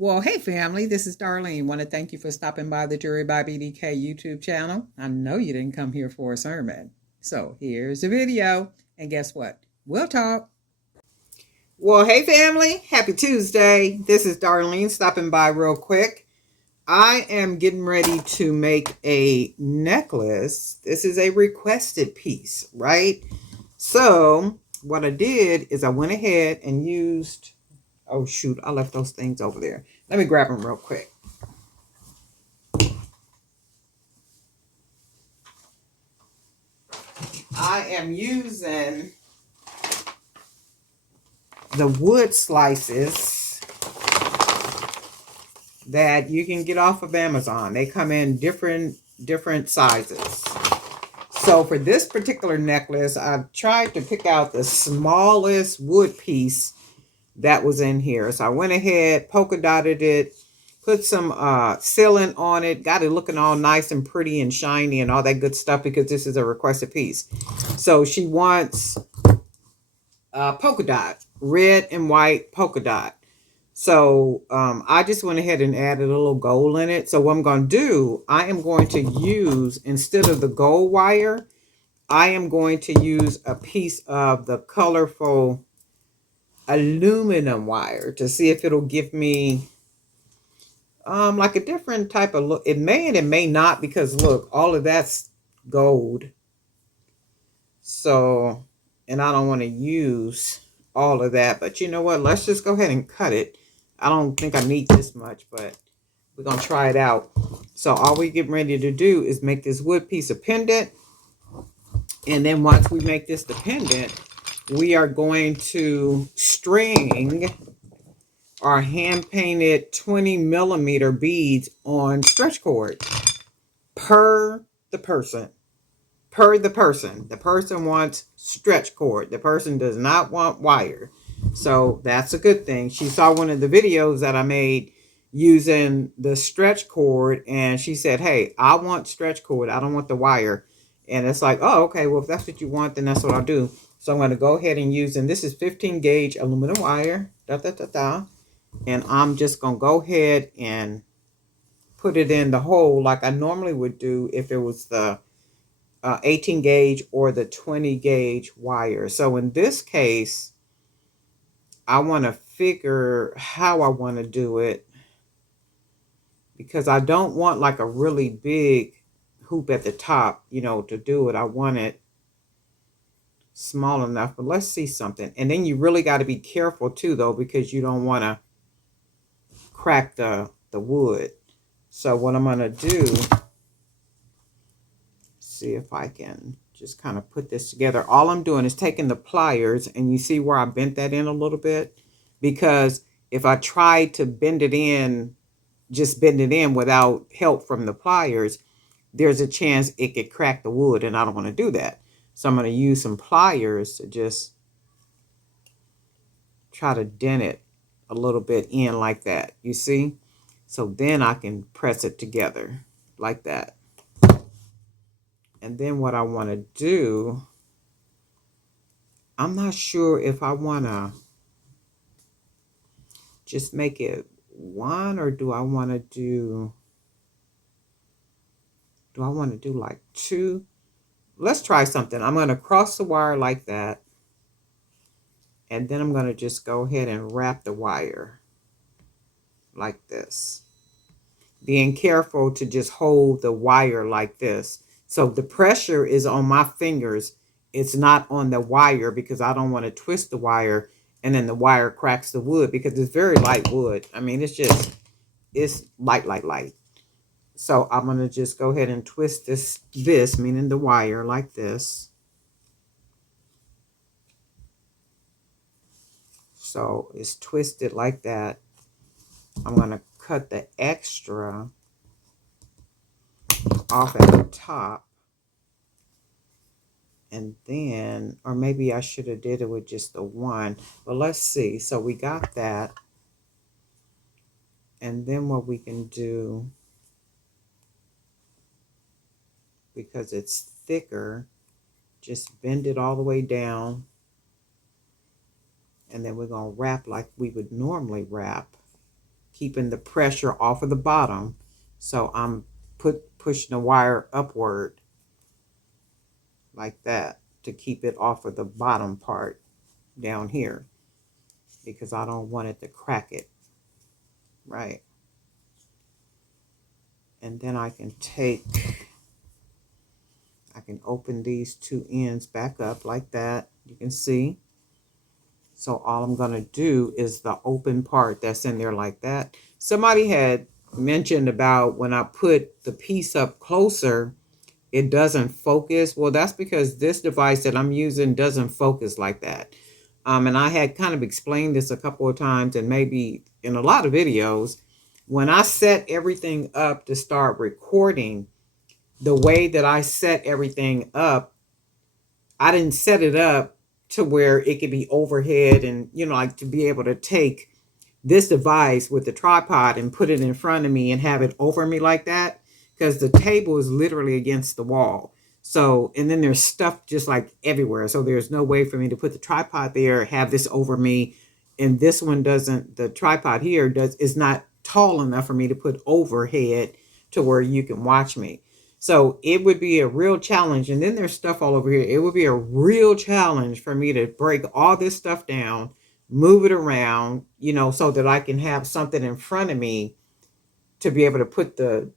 Well, hey family, this is Darlene. Want to thank you for stopping by the Jury by BDK YouTube channel. I know you didn't come here for a sermon. So here's the video. And guess what? We'll talk. Well, hey family, happy Tuesday. This is Darlene stopping by real quick. I am getting ready to make a necklace. This is a requested piece, right? So what I did is I went ahead and used, oh shoot, I left those things over there. Let me grab them real quick. I am using the wood slices that you can get off of Amazon. They come in different sizes. So for this particular necklace, I've tried to pick out the smallest wood piece that was in here. So I went ahead, polka dotted it, put some sealant on it, got it looking all nice and pretty and shiny and all that good stuff because this is a requested piece. So she wants polka dot, red and white polka dot. So I just went ahead and added a little gold in it. So what I'm going to do, I am going to use, instead of the gold wire, I am going to use a piece of the colorful aluminum wire to see if it'll give me like a different type of look. It may and it may not, because look, all of that's gold. So, and I don't want to use all of that, but you know what? Let's just go ahead and cut it. I don't think I need this much, but we're going to try it out. So all we get ready to do is make this wood piece a pendant. And then once we make this the pendant, we are going to string our hand painted 20mm beads on stretch cord per the person. The person wants stretch cord. The person does not want wire. So that's a good thing. She saw one of the videos that I made using the stretch cord, and she said, hey, I want stretch cord. I don't want the wire. And it's like, oh, okay, well, if that's what you want, then that's what I'll do. So I'm going to go ahead and use, and this is 15 gauge aluminum wire. And I'm just going to go ahead and put it in the hole like I normally would do if it was the 18 gauge or the 20 gauge wire. So in this case, I want to figure how I want to do it, because I don't want like a really big hoop at the top, you know, to do it. I want it small enough, but let's see something. And then you really got to be careful too, though, because you don't want to crack the wood. So what I'm going to do, see if I can just kind of put this together. All I'm doing is taking the pliers, and you see where I bent that in a little bit, because if I try to bend it in, just bend it in without help from the pliers, there's a chance it could crack the wood, and I don't want to do that. So I'm going to use some pliers to just try to dent it a little bit in like that, you see? So then I can press it together like that. And then what I want to do, I'm not sure if I want to just make it one, or do I want to do like two? Let's try something. I'm going to cross the wire like that. And then I'm going to just go ahead and wrap the wire like this. Being careful to just hold the wire like this. So the pressure is on my fingers. It's not on the wire, because I don't want to twist the wire and then the wire cracks the wood, because it's very light wood. I mean, it's light. So I'm going to just go ahead and twist this, meaning the wire, like this. So it's twisted like that. I'm going to cut the extra off at the top. And then, or maybe I should have did it with just the one. But let's see. So we got that. And then what we can do, because it's thicker, just bend it all the way down. And then we're going to wrap like we would normally wrap. keeping the pressure off of the bottom. So I'm pushing the wire upward like that to keep it off of the bottom part down here, because I don't want it to crack it, right? And then I can open these two ends back up like that. You can see. So all I'm going to do is the open part that's in there like that. Somebody had mentioned about when I put the piece up closer, it doesn't focus. Well, that's because this device that I'm using doesn't focus like that. And I had kind of explained this a couple of times and maybe in a lot of videos. When I set everything up to start recording, the way that I set everything up, I didn't set it up to where it could be overhead and, like to be able to take this device with the tripod and put it in front of me and have it over me like that, because the table is literally against the wall. So, and then there's stuff just like everywhere. So there's no way for me to put the tripod there, have this over me. And this one doesn't, the tripod here is not tall enough for me to put overhead to where you can watch me. So it would be a real challenge. And then there's stuff all over here. It would be a real challenge for me to break all this stuff down, move it around, so that I can have something in front of me to be able to put the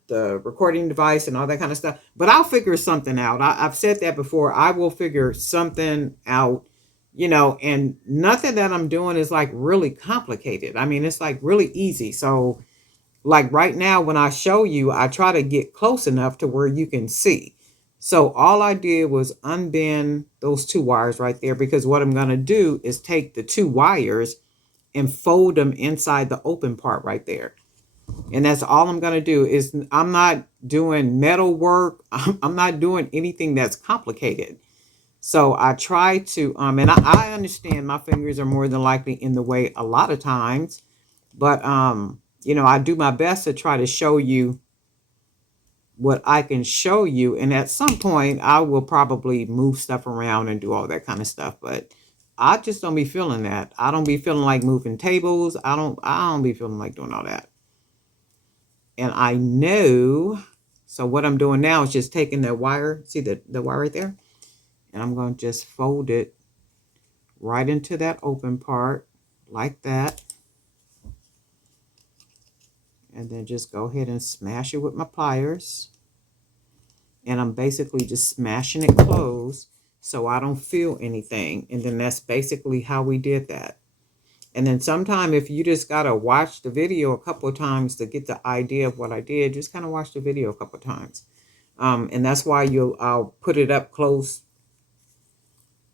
recording device and all that kind of stuff. But I'll figure something out. I've said that before. I will figure something out, and nothing that I'm doing is like really complicated. I mean, it's like really easy. So like right now, when I show you, I try to get close enough to where you can see. So all I did was unbend those two wires right there, because what I'm going to do is take the two wires and fold them inside the open part right there. And that's all I'm going to do. Is I'm not doing metal work. I'm not doing anything that's complicated. So I try to, and I understand my fingers are more than likely in the way a lot of times, but, I do my best to try to show you what I can show you. And at some point I will probably move stuff around and do all that kind of stuff. But I just don't be feeling that. I don't be feeling like moving tables. I don't be feeling like doing all that. And I know, so what I'm doing now is just taking the wire, see the wire right there? And I'm going to just fold it right into that open part like that. And then just go ahead and smash it with my pliers. And I'm basically just smashing it closed so I don't feel anything. And then that's basically how we did that. And then sometime if you just got to watch the video a couple of times to get the idea of what I did, just kind of watch the video a couple of times. And that's why I'll put it up close,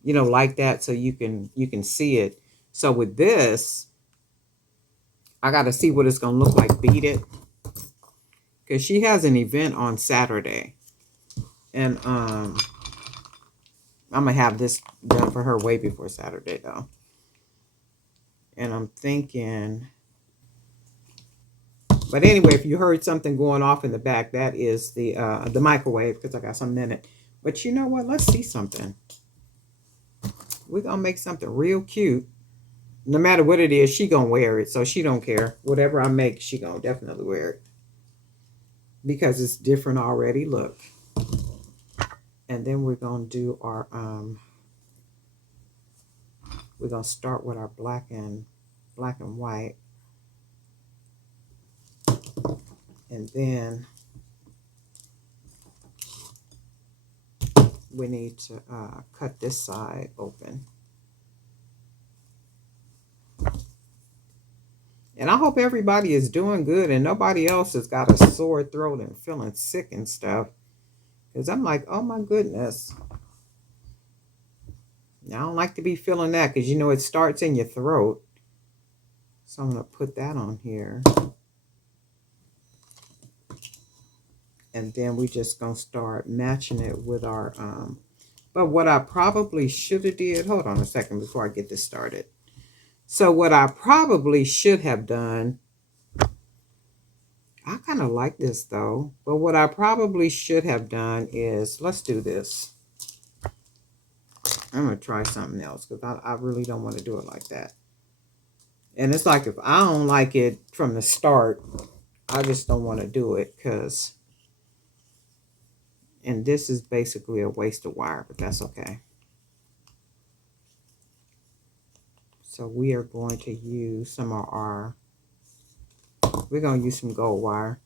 like that, so you can see it. So with this, I got to see what it's going to look like. Beat it. Because she has an event on Saturday. And I'm going to have this done for her way before Saturday, though. And I'm thinking... But anyway, if you heard something going off in the back, that is the microwave, because I got something in it. But you know what? Let's see something. We're going to make something real cute. No matter what it is, she going to wear it. So she don't care. Whatever I make, she going to definitely wear it. Because it's different already. Look. And then we're going to do our, we're going to start with our black and white. And then we need to cut this side open. And I hope everybody is doing good and nobody else has got a sore throat and feeling sick and stuff. Because I'm like, oh my goodness. I don't like to be feeling that because, it starts in your throat. So I'm going to put that on here. And then we just going to start matching it with our, but what I probably should have did, hold on a second before I get this started. So what I probably should have done, I kind of like this though, but what I probably should have done is, let's do this. I'm going to try something else because I really don't want to do it like that. And it's like if I don't like it from the start, I just don't want to do it because, and this is basically a waste of wire, but that's okay. So we are going to use some of our, we're going to use some gold wire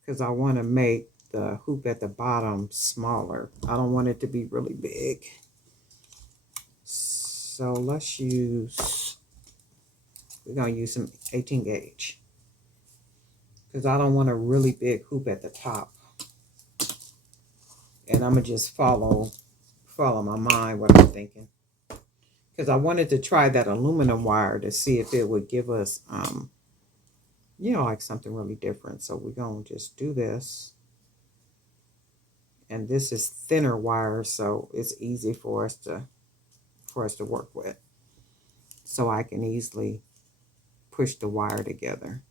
because I want to make the hoop at the bottom smaller. I don't want it to be really big. So let's use, we're going to use some 18 gauge because I don't want a really big hoop at the top. And I'm going to just follow my mind what I'm thinking. Because I wanted to try that aluminum wire to see if it would give us, you know, like something really different. So we're going to just do this. And this is thinner wire, so it's easy for us to work with. So I can easily push the wire together.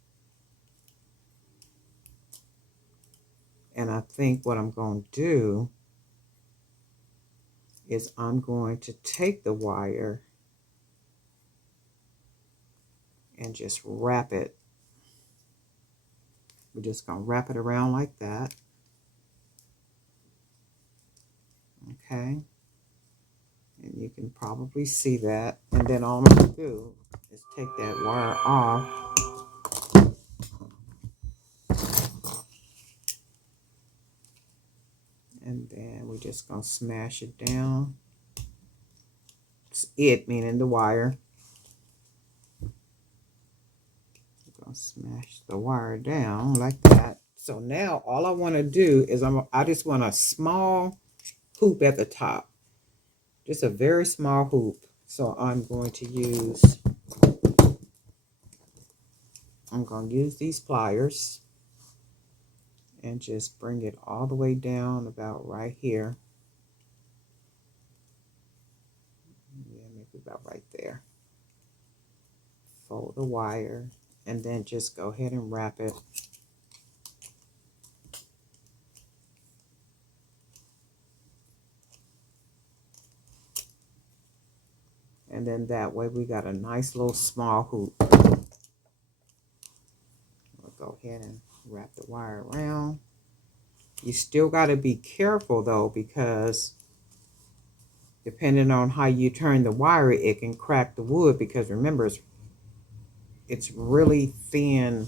And I think what I'm going to do is I'm going to take the wire and just wrap it. We're just going to wrap it around like that. Okay. And you can probably see that. And then all I'm going to do is take that wire off. And then we're just going to smash it down. It's it, meaning the wire. We're going to smash the wire down like that. So now all I want to do is I just want a small hoop at the top. Just a very small hoop. So I'm going to use these pliers and just bring it all the way down about right here. Yeah, maybe about right there. Fold the wire and then just go ahead and wrap it. And then that way we got a nice little small hoop. We'll go ahead and wrap the wire around. You still got to be careful though, because depending on how you turn the wire, it can crack the wood, because remember, it's really thin.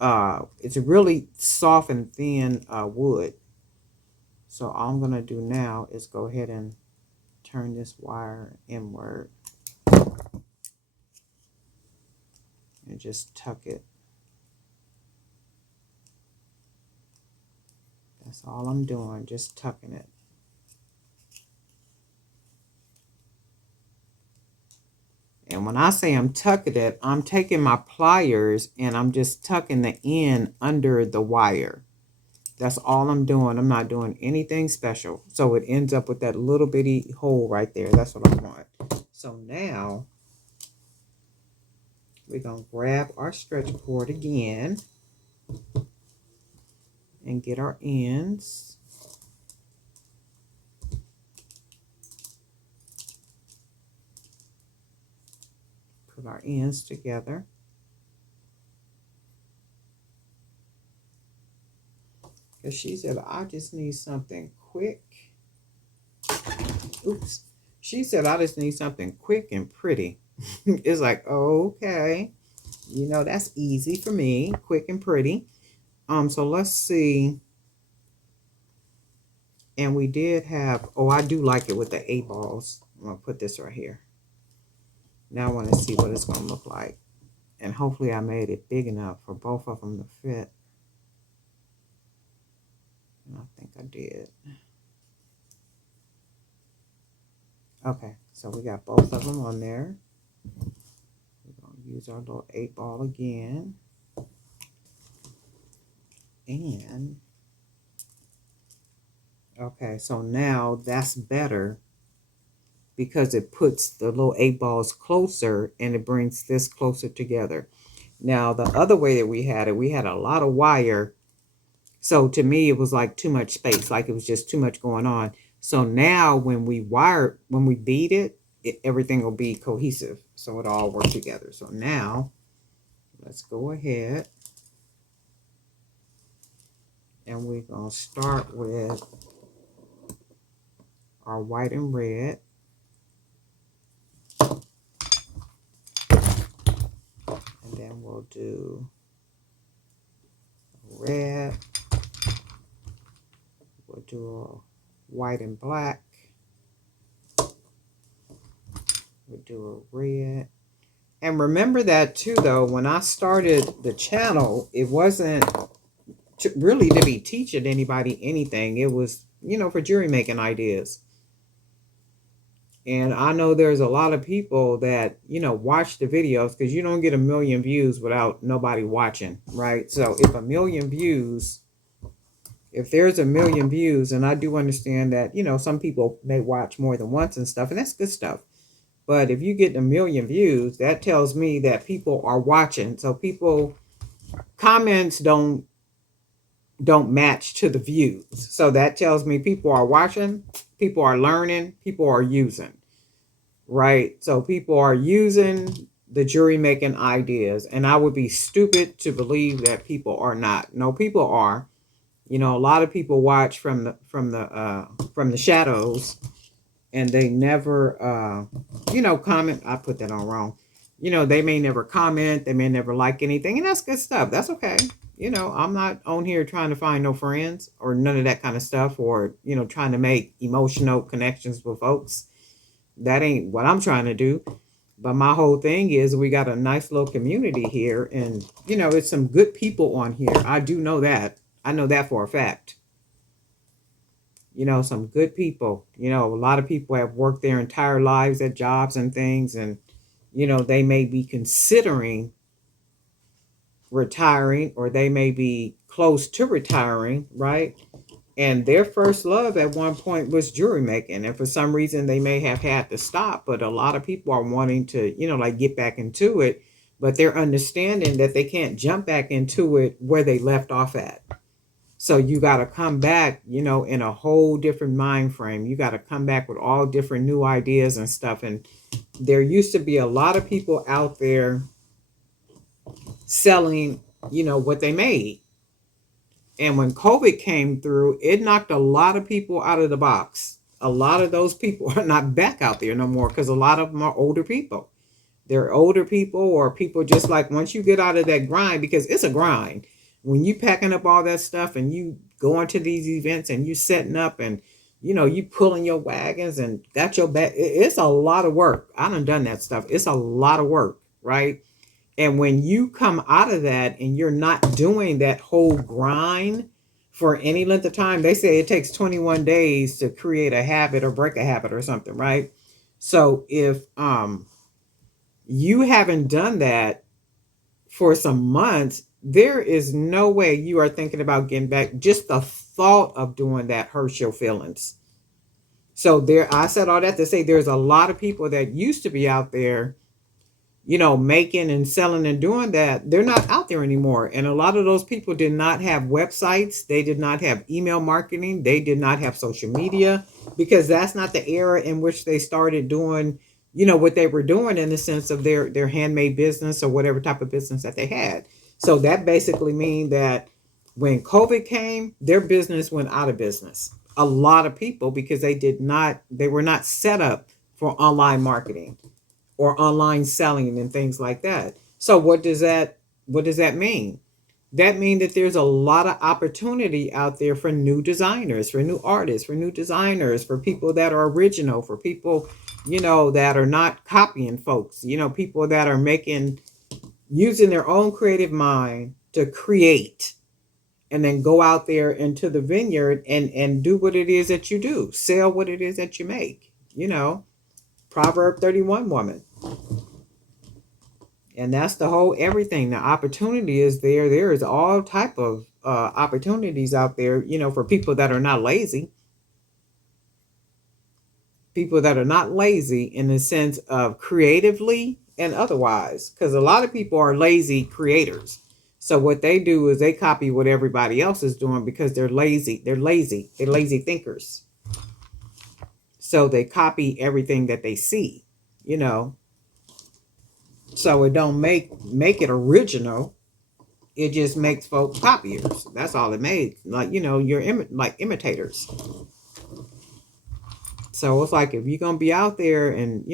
It's really soft and thin wood. So all I'm going to do now is go ahead and turn this wire inward and just tuck it. That's all I'm doing, just tucking it. And when I say I'm tucking it, I'm taking my pliers and I'm just tucking the end under the wire. That's all I'm doing. I'm not doing anything special. So it ends up with that little bitty hole right there. That's what I want. So now we're going to grab our stretch cord again and get our ends. Put our ends together. Because she said, I just need something quick. Oops. She said, I just need something quick and pretty. It's like, okay. You know, that's easy for me. Quick and pretty. So let's see. And we did have, oh, I do like it with the 8 balls. I'm going to put this right here. Now I want to see what it's going to look like. And hopefully I made it big enough for both of them to fit. And I think I did. Okay, so we got both of them on there. We're going to use our little 8 ball again. And, okay, so now that's better because it puts the little 8 balls closer and it brings this closer together. Now, the other way that we had a lot of wire. So to me, it was like too much space, like it was just too much going on. So now when we beat it, everything will be cohesive. So it'll all work together. So now let's go ahead and we're going to start with our white and red. And then we'll do red. We'll do a white and black. We'll do a red. And remember that too, though, when I started the channel, it wasn't really to be teaching anybody anything. It was, for jewelry making ideas. And I know there's a lot of people that, watch the videos, because you don't get 1 million views without nobody watching, right? So if there's 1 million views, and I do understand that, some people may watch more than once and stuff, and that's good stuff. But if you get 1 million views, that tells me that people are watching. So comments don't match to the views. So that tells me people are watching, people are learning, people are using, right? So people are using the jewelry making ideas, and I would be stupid to believe that people are not. No, people are. A lot of people watch from the shadows, and they never comment. I put that on wrong. They may never comment, they may never like anything, and that's good stuff. That's okay. I'm not on here trying to find no friends or none of that kind of stuff, or trying to make emotional connections with folks. That ain't what I'm trying to do. But my whole thing is, we got a nice little community here, and it's some good people on here. I do know that. I know that for a fact. Some good people. A lot of people have worked their entire lives at jobs and things, and they may be considering retiring, or they may be close to retiring, right? And their first love at one point was jewelry making, and for some reason they may have had to stop, but a lot of people are wanting to get back into it, but they're understanding that they can't jump back into it where they left off at. So you got to come back, in a whole different mind frame. You got to come back with all different new ideas and stuff. And there used to be a lot of people out there selling, what they made. And when COVID came through, it knocked a lot of people out of the box. A lot of those people are not back out there no more, because a lot of them are older people. They're older people, or people just like, once you get out of that grind, because it's a grind. When you packing up all that stuff and you going to these events and you setting up and, you pulling your wagons and got your bag, it's a lot of work. I done that stuff. It's a lot of work, right? And when you come out of that and you're not doing that whole grind for any length of time, they say it takes 21 days to create a habit or break a habit or something, right? So if you haven't done that for some months, there is no way you are thinking about getting back. Just the thought of doing that hurts your feelings. So I said all that to say there's a lot of people that used to be out there, making and selling and doing that. They're not out there anymore. And a lot of those people did not have websites. They did not have email marketing. They did not have social media, because that's not the era in which they started doing, what they were doing, in the sense of their handmade business or whatever type of business that they had. So that basically means that when COVID came, their business went out of business. A lot of people, because they were not set up for online marketing or online selling and things like that. So what does that mean? That means that there's a lot of opportunity out there for new designers, for new artists, for new designers, for people that are original, for people, that are not copying folks, people that are using their own creative mind to create, and then go out there into the vineyard and do what it is that you do, sell what it is that you make, Proverb 31 woman. And that's the whole everything. The opportunity is there. There is all type of opportunities out there, for people that are not lazy. People that are not lazy in the sense of creatively and otherwise. Because a lot of people are lazy creators. So what they do is they copy what everybody else is doing, because they're lazy. They're lazy. They're lazy thinkers. So they copy everything that they see. you know. So it don't make it original. It just makes folks copiers. That's all it made. Like, you're like imitators. So it's like, if you're gonna be out there and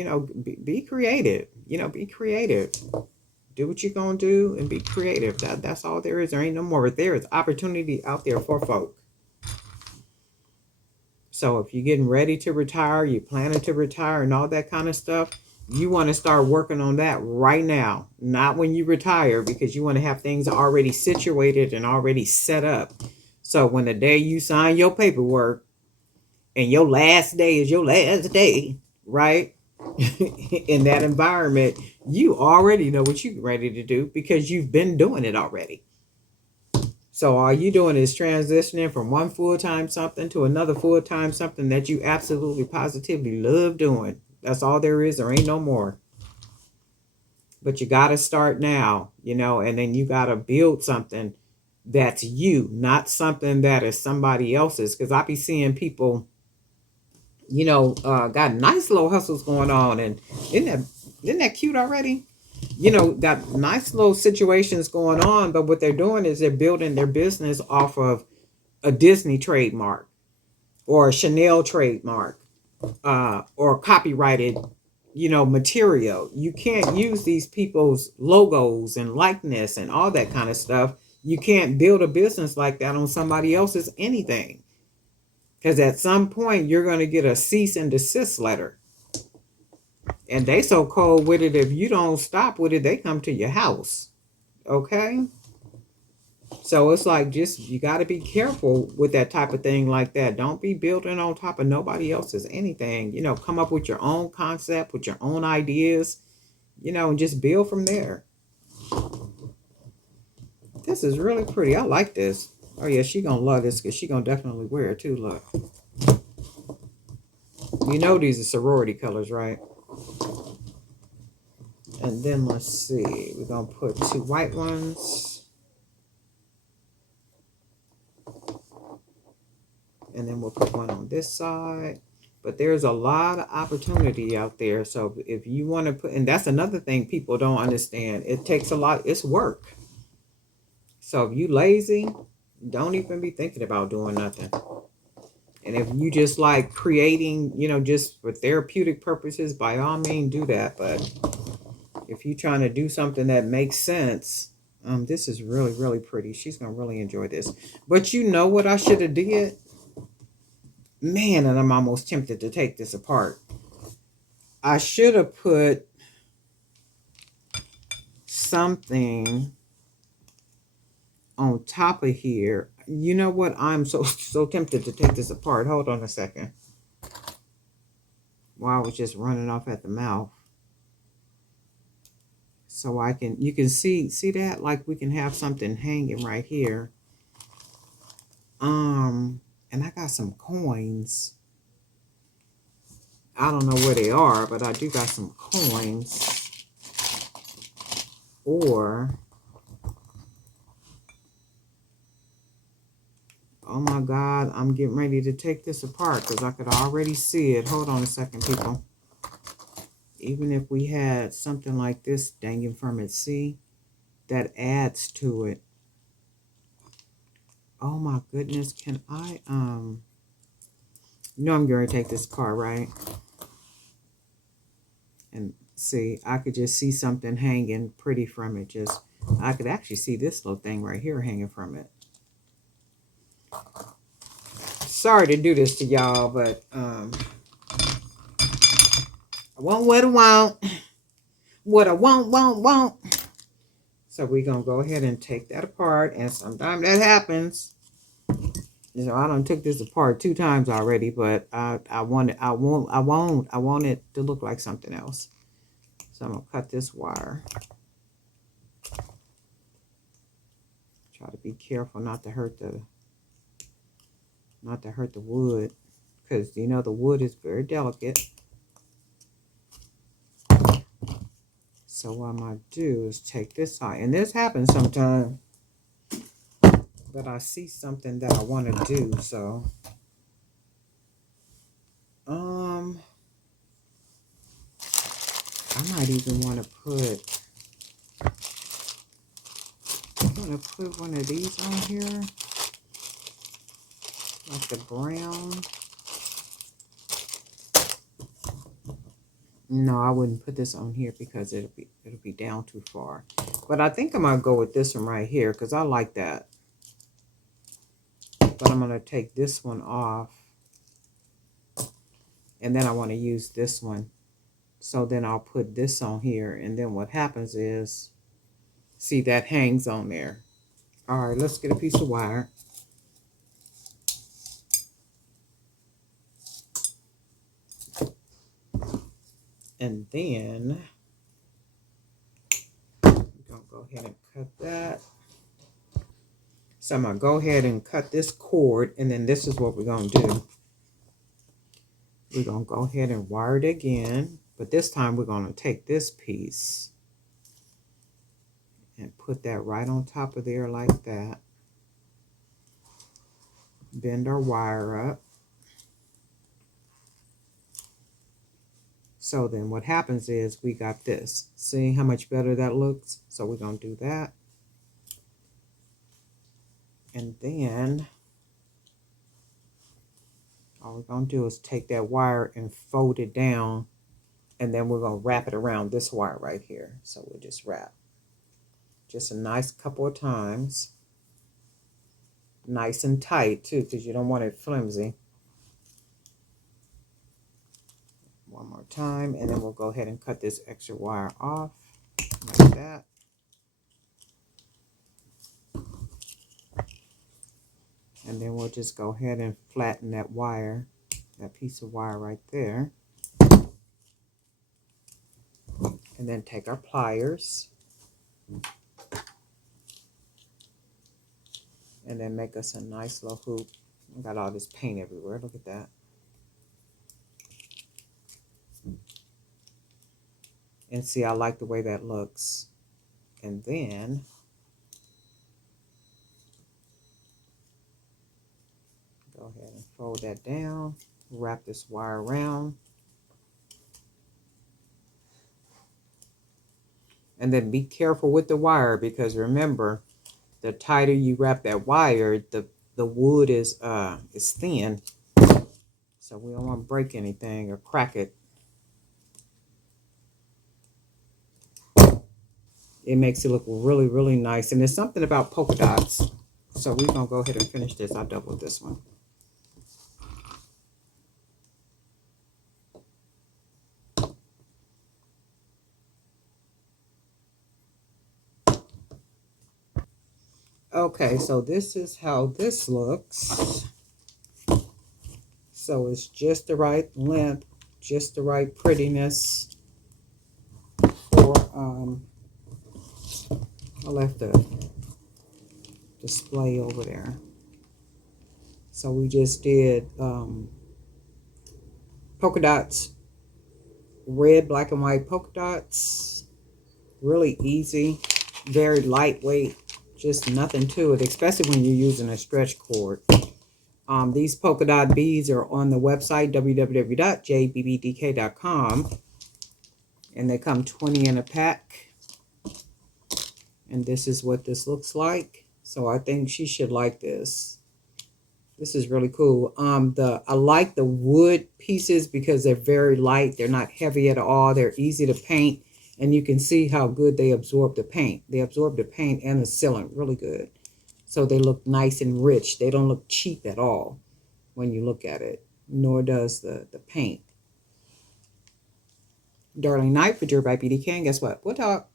be creative. Be creative. Do what you're gonna do and be creative. That's all there is. There ain't no more. But there is opportunity out there for folk. So if you're getting ready to retire, you're planning to retire and all that kind of stuff, you want to start working on that right now, not when you retire, because you want to have things already situated and already set up. So when the day you sign your paperwork and your last day is your last day, right? In that environment, you already know what you're ready to do because you've been doing it already. So all you doing is transitioning from one full-time something to another full-time something that you absolutely positively love doing. That's all there is. There ain't no more. But you got to start now, and then you got to build something that's you, not something that is somebody else's. Because I be seeing people, got nice little hustles going on. And isn't that cute already? Got nice little situations going on, but what they're doing is they're building their business off of a Disney trademark or a Chanel trademark, or copyrighted, material. You can't use these people's logos and likeness and all that kind of stuff. You can't build a business like that on somebody else's anything. Because at some point you're going to get a cease and desist letter. And they so cold with it, if you don't stop with it, they come to your house. Okay? So it's like, just, you got to be careful with that type of thing like that. Don't be building on top of nobody else's anything. Come up with your own concept, with your own ideas, and just build from there. This is really pretty. I like this. Oh yeah, she gonna love this because she gonna definitely wear it too. Look. These are sorority colors, right? And then let's see. We're gonna put 2 white ones. And then we'll put one on this side. But there's a lot of opportunity out there. So if you want to put, and that's another thing people don't understand. It takes a lot. It's work. So if you lazy, don't even be thinking about doing nothing. And if you just like creating, just for therapeutic purposes, by all means do that. But if you're trying to do something that makes sense, this is really, really pretty. She's going to really enjoy this. But you know what I should have did? Man, and I'm almost tempted to take this apart. I should have put something on top of here. You know what? I'm so tempted to take this apart. Hold on a second. While I was just running off at the mouth. So you can see that? Like, we can have something hanging right here. And I got some coins. I don't know where they are, but I do got some coins. Or, oh my God, I'm getting ready to take this apart because I could already see it. Hold on a second, people. Even if we had something like this dangling from it, see? That adds to it. Oh my goodness, can I, I'm going to take this apart, right? And see, I could just see something hanging pretty from it. I could actually see this little thing right here hanging from it. Sorry to do this to y'all, but I want what I want. What I want. So we're going to go ahead and take that apart. And sometimes that happens. I done took this apart 2 times already, but I want it to look like something else. So I'm going to cut this wire. Try to be careful not to hurt the wood, because the wood is very delicate. So what I'm going to do is take this out, and this happens sometimes, but I see something that I want to do. So I might even want to put, I'm going to put one of these on here, like the brown. No, I wouldn't put this on here because it'll be down too far. But I think I'm gonna go with this one right here because I like that. But I'm gonna take this one off, and then I want to use this one. So then I'll put this on here, and then what happens is, see, that hangs on there. All right, let's get a piece of wire. And then I'm gonna go ahead and cut that. So I'm gonna go ahead and cut this cord, and then this is what we're gonna do. We're gonna go ahead and wire it again, but this time we're gonna take this piece and put that right on top of there like that. Bend our wire up. So then what happens is we got this. See how much better that looks? So we're going to do that. And then all we're going to do is take that wire and fold it down. And then we're going to wrap it around this wire right here. So we'll just wrap. Just a nice couple of times. Nice and tight too, because you don't want it flimsy. One more time, and then we'll go ahead and cut this extra wire off like that. And then we'll just go ahead and flatten that wire, that piece of wire right there. And then take our pliers and then make us a nice little hoop. I got all this paint everywhere, look at that. And see, I like the way that looks. And then go ahead and fold that down, wrap this wire around. And then be careful with the wire, because remember, the tighter you wrap that wire, the wood is thin. So we don't want to break anything or crack it. It makes it look really, really nice. And there's something about polka dots. So we're going to go ahead and finish this. I'll double this one. Okay, so this is how this looks. So it's just the right length, just the right prettiness for, I left the display over there. So we just did polka dots, red, black, and white polka dots. Really easy, very lightweight, just nothing to it, especially when you're using a stretch cord. These polka dot beads are on the website www.jbbdk.com, and they come 20 in a pack. And this is what this looks like. So I think she should like this. This is really cool. I like the wood pieces because they're very light. They're not heavy at all. They're easy to paint. And you can see how good they absorb the paint. They absorb the paint and the sealant really good. So they look nice and rich. They don't look cheap at all when you look at it. Nor does the paint. Darling night for Dear by BDK. And guess what? We'll talk.